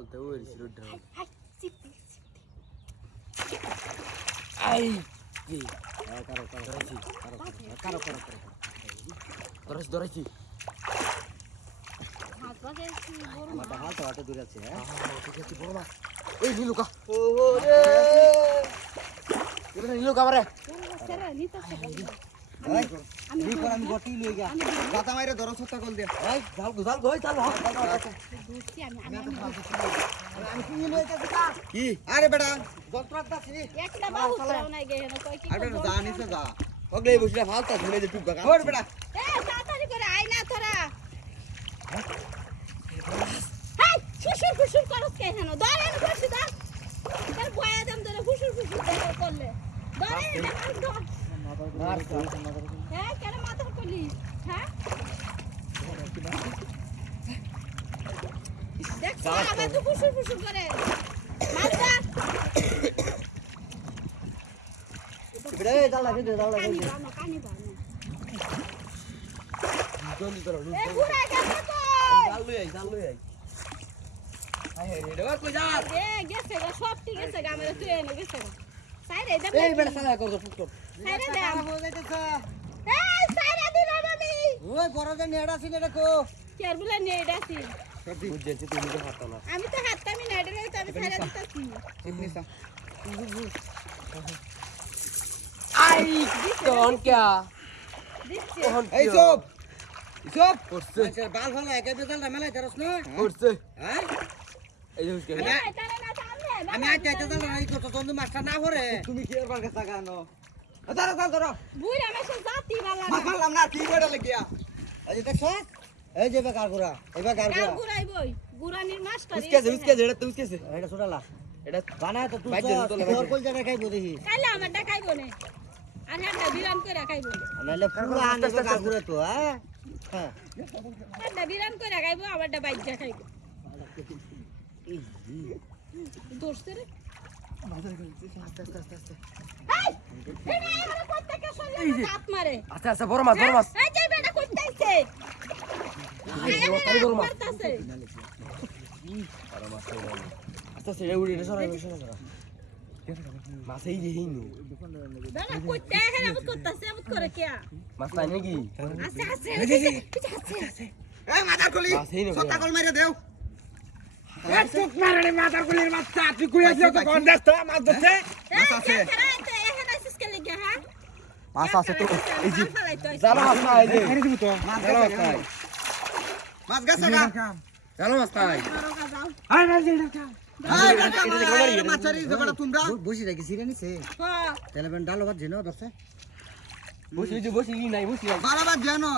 ফালতে ওই রুড্ডা আই কি কারো ধরেছি হাত বাগেছি বড় মাথা হাতে দূরে আছে হ্যাঁ ঠিক আছে বড় মাছ এই নীলুকা ও রে এটা নীলুকা মারে সেরা নিতাছে আমি গটি লই গা গাতা মাইরে ধরো ছত্তা কল দে এই জাল গো চাল দুটি আমি আমি কি লই যাচ্ছি কা কি আরে বেটা যন্ত্রটা দাসি একটা বাহু তোরাও নাই গে হেন কই কি আরে বেটা জানিস যা ওগলে বসিরা ফালতা ধরে যে টুক বাগা ওরে বেটা এ তাড়াতাড়ি করে আই না তোরা হাই ফুসুর করস কে হেন ধরে আমি বসি দা তোর বয়া দাম ধরে ফুসুর করলে ধরে এটা কাজ ধর হ্যাঁ কেন মাথা করলি হ্যাঁ দেখ আবার তো ফুসুর করে মারবা বেটা জাল লাগি কানি বানো জলদি ধরো এ ঘুরে গেছে তো জাল লই আই আই রে দেবা কই যা এ গেছে গা সব ঠিক আছে গা আমাদের তুই এনে গেছে গা সাইরে দে এই বেটা সালা কর ফুট সাইরে দে হয়ে যাইতেছে এই সাইরে দিলা আমি ওই বড় যে নেড়া সিনে দেখো কেয়ার বলে নেডাছি বুঝেছি তুমি তো হাঁটো না আমি তো হাতটা নেডে লই তো আমি সাইরে দিতাছি চিপনিসা আই কোন क्या দিচ্ছি এই সব সব করছে আচ্ছা বাল ফালা একা বেজাল মেলাই ধরছ না করছে হ্যাঁ এই যে হুসকে তারে না তারে আমি আইতে আইতে জাল নাই কত চন্দ্র মাস্টার না করে তুমি কি আর বাল কাছে গানো ধরো ধরো ধরো বুইরা মেশে জাতি বালা মা ফালাম না কি করে লাগিয়া এই যে দেখছ এই যে বেকার গুড়া এবার গার কার গুড়া গুরাই বই গুরানির মাস্টার উসকে এটা তো উসকে এটা ছোটালা এটা বানায় তো তুই বাইরে তোলা, তোর কল জায়গা খাইবো দেখি কাইলা আমার দেখাইবো নে আর হাড্ডা বিরান কইরা খাইবো নাইলে পুরো আনবে গার গুড়া তো হ্যাঁ হ্যাঁ হাড্ডা বিরান কইরা খাইবো আমারটা বাইজা খাইবো দোস্তে রে এই এনে আমার প্রত্যেকটা শরীরে দাঁত মারে আচ্ছা আচ্ছা বড় মাছ এই যে বেটা কইতে আইছে বড় মাছ মারতাছে আচ্ছা সেটা উড়ে সরা মাছ এই যে হিনু বেটা কইতে এখানে আমত করতাছে আমত করে কিয়া মাছ তাই নাকি আছে আছে আছে এই মাথার কলি মাছ এই নাকি ছত্তা কল মাইরে দেও চোখ মারলে মাথার গুলির মাছ চাটি কুইয়াছিল তো কোন দেখতে মাছ ধরছে মাছ আছে। এখানে আসিস কে লাগা হ্যাঁ মাছ আছে তো এই যে জানো জালো মাছ নাই এই যে এনে দিব তো মাছ জালো গেছে মাছ নাই মাছ গেছে গা জালো মাছ নাই আয় না যে এটা এই বেটা মাছারি যে বড় তোমরা বসি রাখি সিরে নিছে হ্যাঁ তাহলে বেন ডালো বাদ জেনো দরছে বসি নাই বসি বারবার জানো